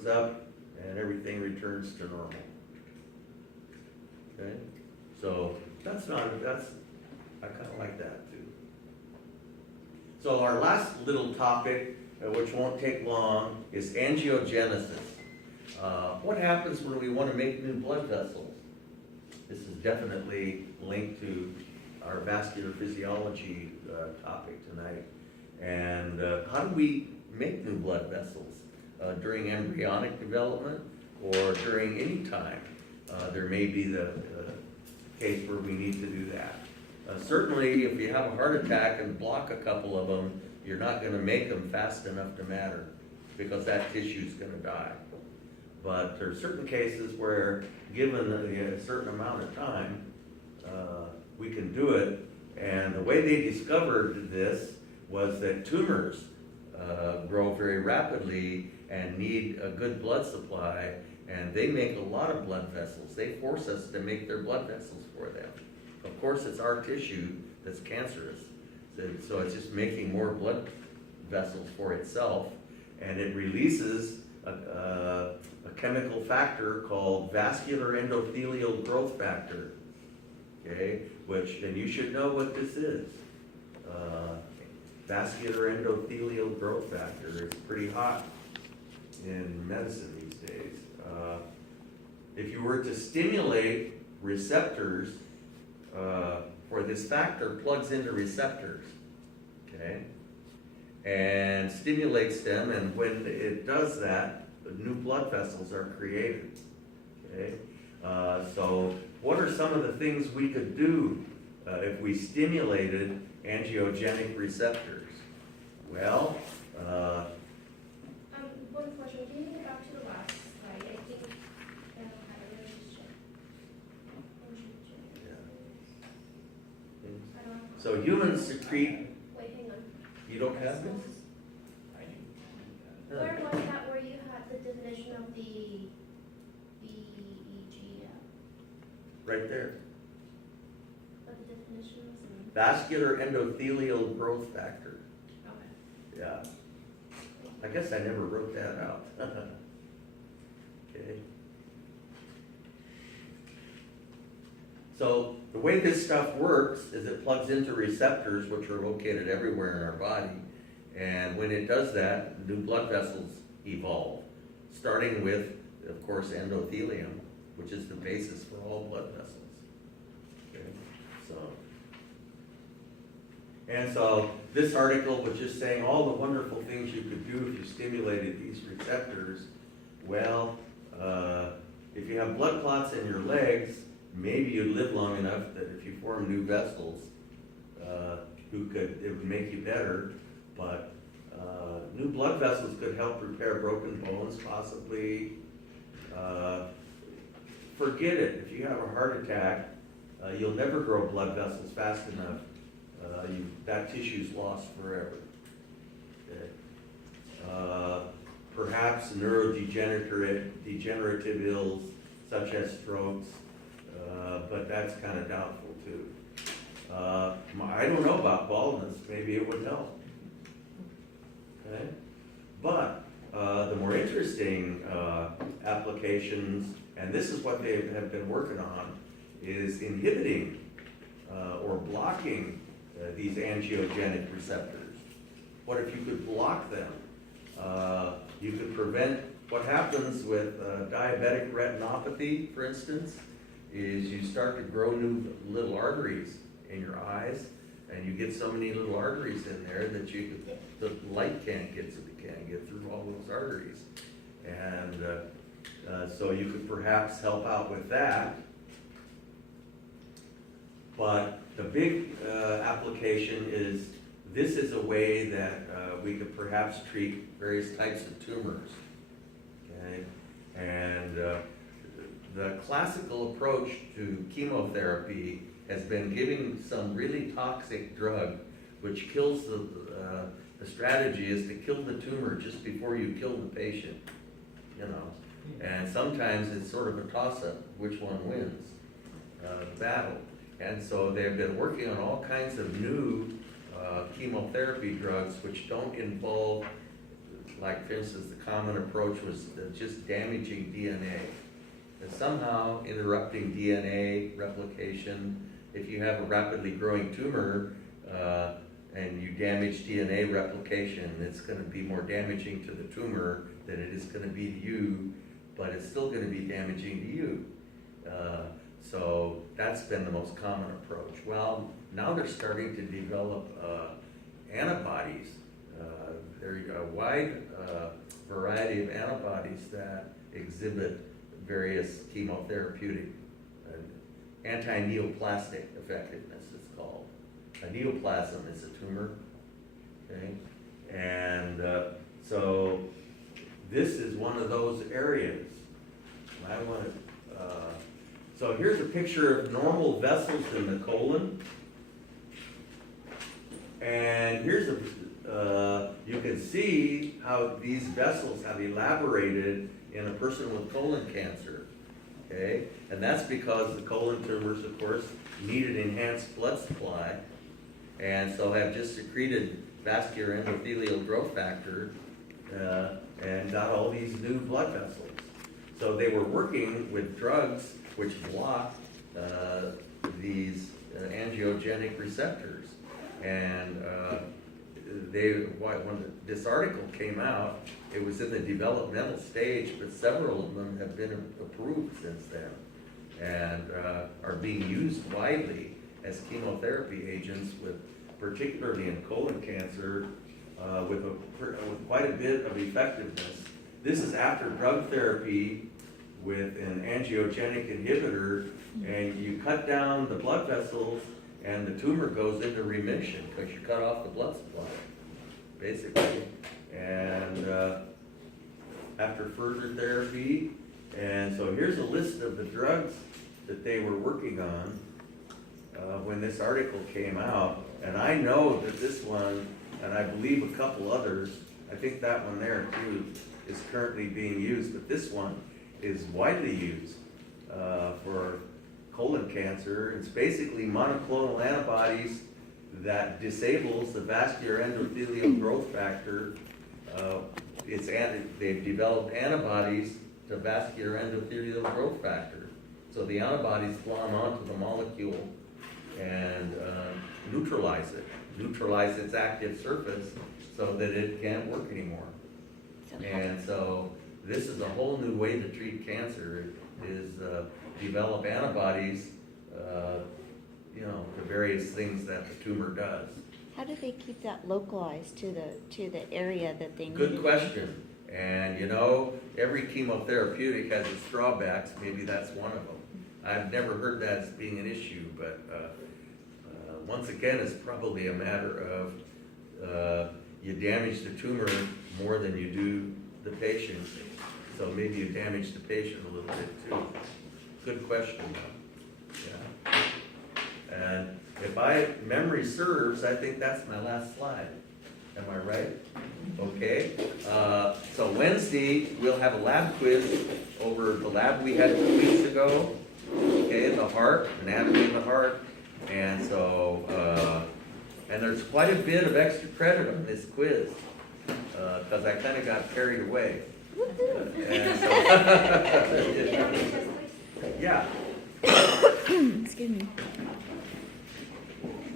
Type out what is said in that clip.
goes up, and everything returns to normal. Okay, so I kinda like that too. So our last little topic, which won't take long, is angiogenesis. What happens when we want to make new blood vessels? This is definitely linked to our vascular physiology topic tonight. And how do we make new blood vessels? During embryonic development or during any time? There may be the case where we need to do that. Certainly, if you have a heart attack and block a couple of them, you're not going to make them fast enough to matter because that tissue is going to die. But there are certain cases where, given a certain amount of time, we can do it. And the way they discovered this was that tumors grow very rapidly and need a good blood supply, and they make a lot of blood vessels. They force us to make their blood vessels for them. Of course, it's our tissue that's cancerous, so it's just making more blood vessels for itself, and it releases a chemical factor called vascular endothelial growth factor, okay, which, and you should know what this is. Vascular endothelial growth factor is pretty hot in medicine these days. If you were to stimulate receptors, for this factor plugs into receptors, okay, and stimulates them, and when it does that, new blood vessels are created, okay. So what are some of the things we could do if we stimulated angiogenic receptors? Well, one question, can you go back to the last slide? I think I don't have it, let me just check. I don't have. so humans secrete, Wait, hang on. you don't have this? Where was that where you had the definition of the VEG? Right there. What the definitions and, Vascular endothelial growth factor. okay. Yeah. I guess I never wrote that out. Okay. So the way this stuff works is it plugs into receptors which are located everywhere in our body. And when it does that, new blood vessels evolve, starting with, of course, endothelium, which is the basis for all blood vessels. Okay. So this article was just saying all the wonderful things you could do if you stimulated these receptors. Well, if you have blood clots in your legs, maybe you'd live long enough that if you form new vessels, it would make you better. But new blood vessels could help repair broken bones, possibly. Forget it. If you have a heart attack, you'll never grow blood vessels fast enough. That tissue's lost forever. Okay. Perhaps neurodegenerative ills such as strokes, but that's kind of doubtful too. I don't know about baldness. Maybe it would help. Okay. But the more interesting applications, and this is what they have been working on, is inhibiting or blocking these angiogenic receptors. What if you could block them? You could prevent what happens with diabetic retinopathy, for instance, is you start to grow new little arteries in your eyes, and you get so many little arteries in there that the light can't get through all those arteries. And so you could perhaps help out with that. But the big application is, this is a way that we could perhaps treat various types of tumors. Okay? And the classical approach to chemotherapy has been giving some really toxic drug which kills the strategy is to kill the tumor just before you kill the patient, you know. And sometimes it's sort of a toss-up, which one wins the battle. And so they've been working on all kinds of new chemotherapy drugs which don't involve like for instance, the common approach was just damaging DNA. And somehow interrupting DNA replication, if you have a rapidly growing tumor, and you damage DNA replication, it's gonna be more damaging to the tumor than it is gonna be to you, but it's still gonna be damaging to you. So that's been the most common approach. Well, now they're starting to develop antibodies. There's a wide variety of antibodies that exhibit various chemotherapeutic anti-neoplastic effectiveness, it's called. A neoplasm is a tumor, okay? And so this is one of those areas. I want to, so here's a picture of normal vessels in the colon. And here's you can see how these vessels have elaborated in a person with colon cancer, okay? And that's because the colon tumors, of course, need an enhanced blood supply, and so have just secreted vascular endothelial growth factor and got all these new blood vessels. So they were working with drugs which block these angiogenic receptors. And when this article came out, it was in the developmental stage, but several of them have been approved since then and are being used widely as chemotherapy agents, particularly in colon cancer, with quite a bit of effectiveness. This is after drug therapy with an angiogenic inhibitor, and you cut down the blood vessels and the tumor goes into remission because you cut off the blood supply, basically. And after further therapy, and so here's a list of the drugs that they were working on when this article came out. And I know that this one, and I believe a couple others, I think that one there too, is currently being used, but this one is widely used for colon cancer. It's basically monoclonal antibodies that disables the vascular endothelial growth factor. They've developed antibodies to vascular endothelial growth factor. So the antibodies glom onto the molecule and neutralize its active surface so that it can't work anymore. And so this is a whole new way to treat cancer, is develop antibodies, to various things that the tumor does. How do they keep that localized to the area that they need? Good question. And every chemotherapeutic has its drawbacks. Maybe that's one of them. I've never heard that as being an issue, but once again, it's probably a matter of you damage the tumor more than you do the patient. So maybe you damage the patient a little bit too. Good question, though. Yeah. And if memory serves, I think that's my last slide. Am I right? Okay. So Wednesday, we'll have a lab quiz over the lab we had 2 weeks ago. Okay, the heart, anatomy of the heart. And so, and there's quite a bit of extra credit on this quiz, because I kind of got carried away. And so, yeah. Excuse me.